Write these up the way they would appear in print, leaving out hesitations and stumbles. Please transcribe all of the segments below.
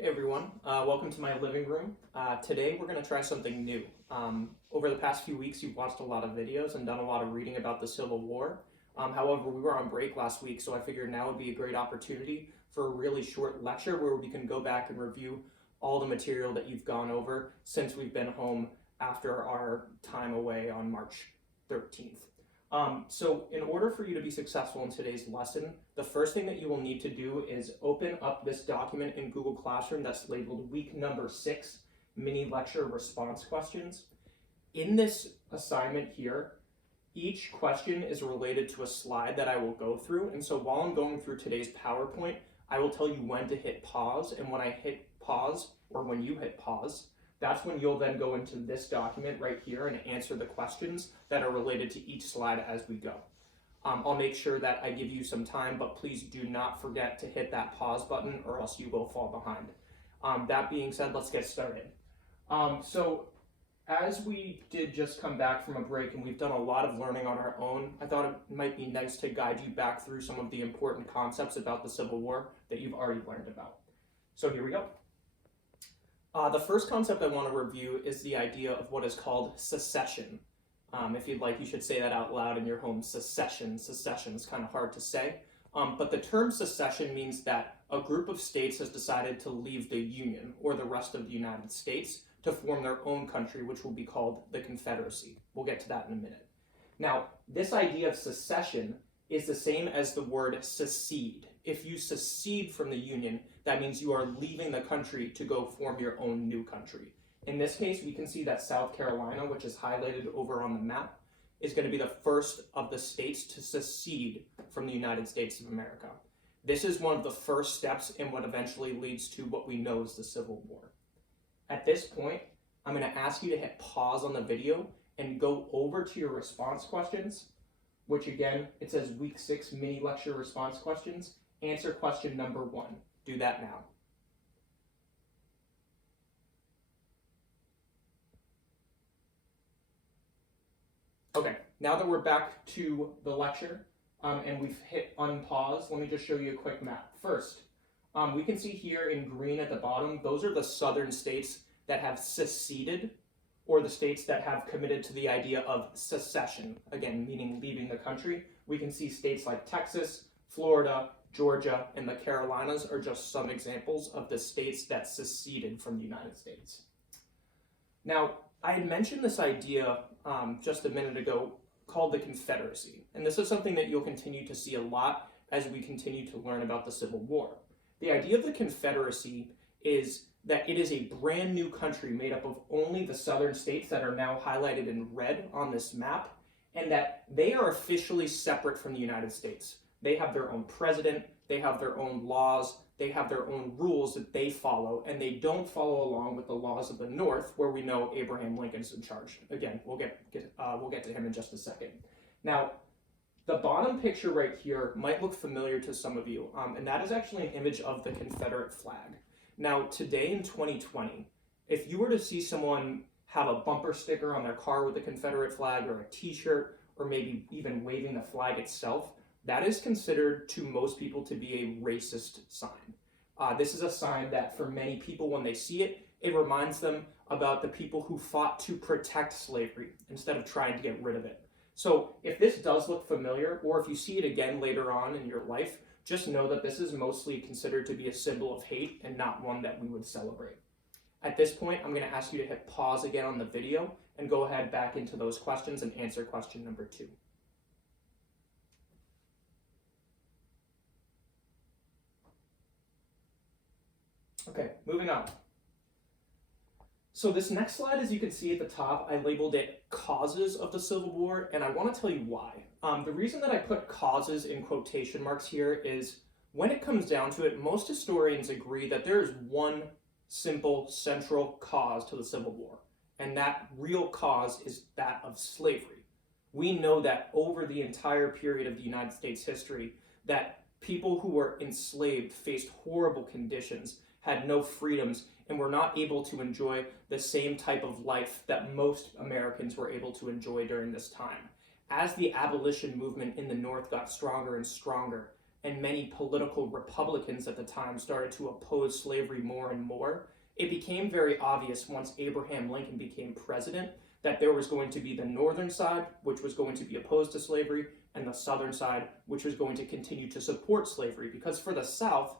Hey everyone, welcome to my living room. Today we're going to try something new. Over the past few weeks you've watched a lot of videos and done a lot of reading about the Civil War. However, we were on break last week, so I figured now would be a great opportunity for a really short lecture where we can go back and review all the material that you've gone over since we've been home after our time away on March 13th. So in order for you to be successful in today's lesson, the first thing that you will need to do is open up this document in Google Classroom that's labeled week number 6, mini lecture response questions. In this assignment here, each question is related to a slide that I will go through. And so while I'm going through today's PowerPoint, I will tell you when to hit pause. And when I hit pause, or when you hit pause, that's when you'll then go into this document right here and answer the questions that are related to each slide as we go. I'll make sure that I give you some time, but please do not forget to hit that pause button or else you will fall behind. That being said, let's get started. So as we did just come back from a break and we've done a lot of learning on our own, I thought it might be nice to guide you back through some of the important concepts about the Civil War that you've already learned about. So here we go. The first concept I want to review is the idea of what is called secession. If you'd like, you should say that out loud in your home. Secession. Secession is kind of hard to say. But the term secession means that a group of states has decided to leave the Union, or the rest of the United States, to form their own country, which will be called the Confederacy. We'll get to that in a minute. Now, this idea of secession is the same as the word secede. If you secede from the Union, that means you are leaving the country to go form your own new country. In this case, we can see that South Carolina, which is highlighted over on the map, is going to be the first of the states to secede from the United States of America. This is one of the first steps in what eventually leads to what we know as the Civil War. At this point, I'm going to ask you to hit pause on the video and go over to your response questions, which again, it says week 6 mini lecture response questions. Answer question number 1. Do that now. Okay, now that we're back to the lecture and we've hit unpause, let me just show you a quick map. First, we can see here in green at the bottom, those are the southern states that have seceded, or the states that have committed to the idea of secession, again, meaning leaving the country. We can see states like Texas, Florida, Georgia, and the Carolinas are just some examples of the states that seceded from the United States. Now, I had mentioned this idea just a minute ago called the Confederacy, and this is something that you'll continue to see a lot as we continue to learn about the Civil War. The idea of the Confederacy is that it is a brand new country made up of only the southern states that are now highlighted in red on this map, and that they are officially separate from the United States. They have their own president, they have their own laws, they have their own rules that they follow, and they don't follow along with the laws of the North, where we know Abraham Lincoln's in charge. Again, we'll get to him in just a second. Now, the bottom picture right here might look familiar to some of you, and that is actually an image of the Confederate flag. Now, today in 2020, if you were to see someone have a bumper sticker on their car with the Confederate flag, or a t-shirt, or maybe even waving the flag itself, that is considered to most people to be a racist sign. This is a sign that for many people, when they see it, it reminds them about the people who fought to protect slavery instead of trying to get rid of it. So if this does look familiar, or if you see it again later on in your life, just know that this is mostly considered to be a symbol of hate and not one that we would celebrate. At this point, I'm going to ask you to hit pause again on the video and go ahead back into those questions and answer question number 2. Okay, moving on. So this next slide, as you can see at the top, I labeled it causes of the Civil War, and I want to tell you why. The reason that I put causes in quotation marks here is when it comes down to it, most historians agree that there is one simple central cause to the Civil War, and that real cause is that of slavery. We know that over the entire period of the United States history, that people who were enslaved faced horrible conditions, had no freedoms, and were not able to enjoy the same type of life that most Americans were able to enjoy during this time. As the abolition movement in the North got stronger and stronger, and many political Republicans at the time started to oppose slavery more and more, it became very obvious once Abraham Lincoln became president that there was going to be the northern side, which was going to be opposed to slavery, and the southern side, which was going to continue to support slavery. Because for the South,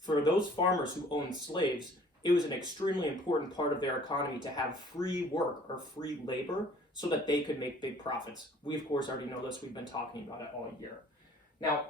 for those farmers who owned slaves, it was an extremely important part of their economy to have free work or free labor so that they could make big profits. We, of course, already know this. We've been talking about it all year. Now,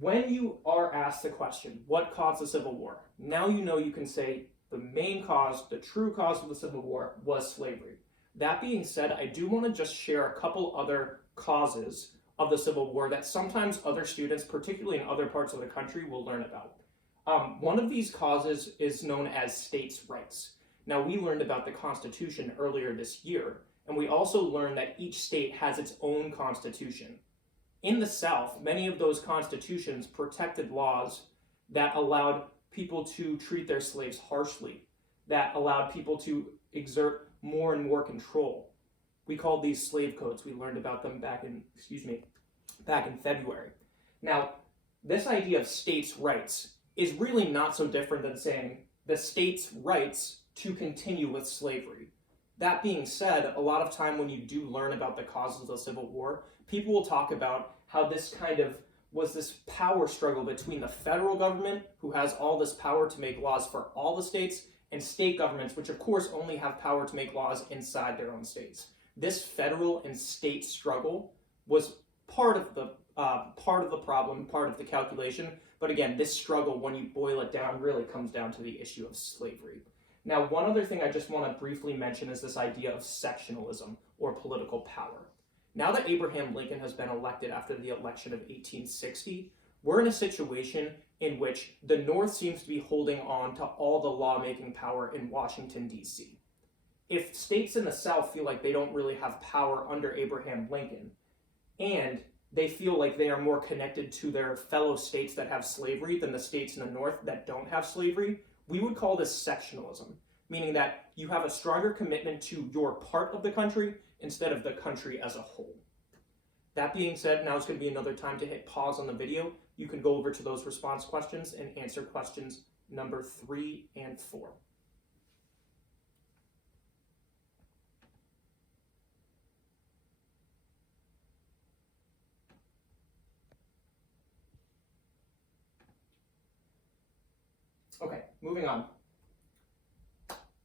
when you are asked the question, what caused the Civil War? Now you know you can say the main cause, the true cause of the Civil War was slavery. That being said, I do want to just share a couple other causes of the Civil War that sometimes other students, particularly in other parts of the country, will learn about. One of these causes is known as states' rights. Now, we learned about the Constitution earlier this year, and we also learned that each state has its own constitution. In the South, many of those constitutions protected laws that allowed people to treat their slaves harshly, that allowed people to exert more and more control. We called these slave codes. We learned about them back in February. Now, this idea of states' rights is really not so different than saying the state's rights to continue with slavery. That being said, a lot of time when you do learn about the causes of the Civil War, people will talk about how this kind of was this power struggle between the federal government, who has all this power to make laws for all the states, and state governments, which of course only have power to make laws inside their own states. This federal and state struggle was part of the problem, part of the calculation. But again, this struggle, when you boil it down, really comes down to the issue of slavery. Now, one other thing I just want to briefly mention is this idea of sectionalism or political power. Now that Abraham Lincoln has been elected after the election of 1860, we're in a situation in which the North seems to be holding on to all the lawmaking power in Washington, D.C. If states in the South feel like they don't really have power under Abraham Lincoln, and they feel like they are more connected to their fellow states that have slavery than the states in the North that don't have slavery, we would call this sectionalism, meaning that you have a stronger commitment to your part of the country instead of the country as a whole. That being said, now is going to be another time to hit pause on the video. You can go over to those response questions and answer questions number 3 and 4. Okay, moving on.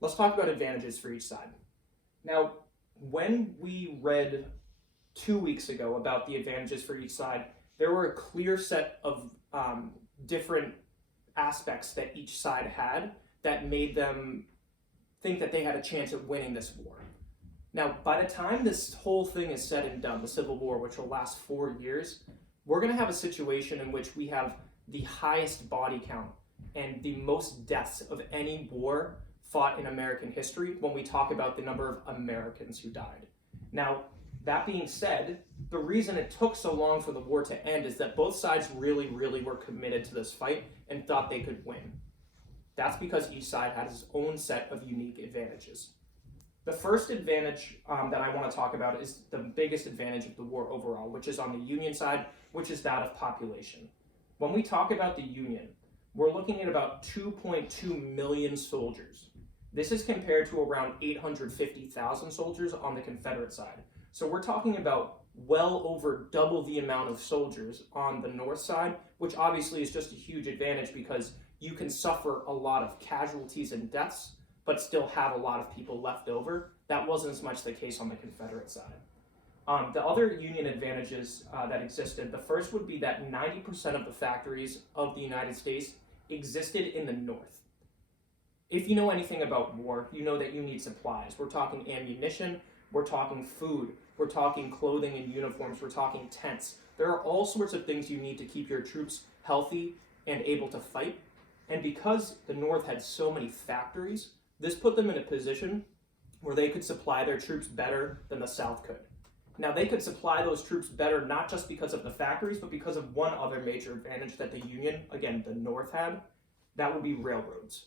Let's talk about advantages for each side. Now, when we read 2 weeks ago about the advantages for each side, there were a clear set of different aspects that each side had that made them think that they had a chance at winning this war. Now, by the time this whole thing is said and done, the Civil War, which will last 4 years, we're going to have a situation in which we have the highest body count and the most deaths of any war fought in American history when we talk about the number of Americans who died. Now, that being said, the reason it took so long for the war to end is that both sides really, really were committed to this fight and thought they could win. That's because each side had its own set of unique advantages. The first advantage that I want to talk about is the biggest advantage of the war overall, which is on the Union side, which is that of population. When we talk about the Union, we're looking at about 2.2 million soldiers. This is compared to around 850,000 soldiers on the Confederate side. So we're talking about well over double the amount of soldiers on the North side, which obviously is just a huge advantage because you can suffer a lot of casualties and deaths, but still have a lot of people left over. That wasn't as much the case on the Confederate side. The other Union advantages that existed, the first would be that 90% of the factories of the United States existed in the North. If you know anything about war, you know that you need supplies. We're talking ammunition, we're talking food, we're talking clothing and uniforms, we're talking tents. There are all sorts of things you need to keep your troops healthy and able to fight. And because the North had so many factories, this put them in a position where they could supply their troops better than the South could. Now, they could supply those troops better not just because of the factories, but because of one other major advantage that the Union, again, the North had. That would be railroads.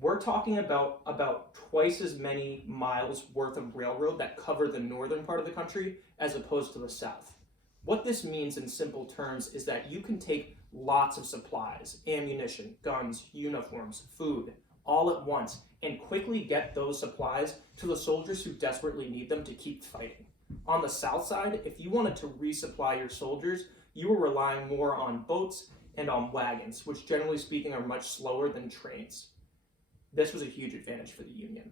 We're talking about twice as many miles worth of railroad that cover the northern part of the country as opposed to the South. What this means in simple terms is that you can take lots of supplies, ammunition, guns, uniforms, food, all at once, and quickly get those supplies to the soldiers who desperately need them to keep fighting. On the south side, if you wanted to resupply your soldiers, you were relying more on boats and on wagons, which generally speaking are much slower than trains. This was a huge advantage for the Union.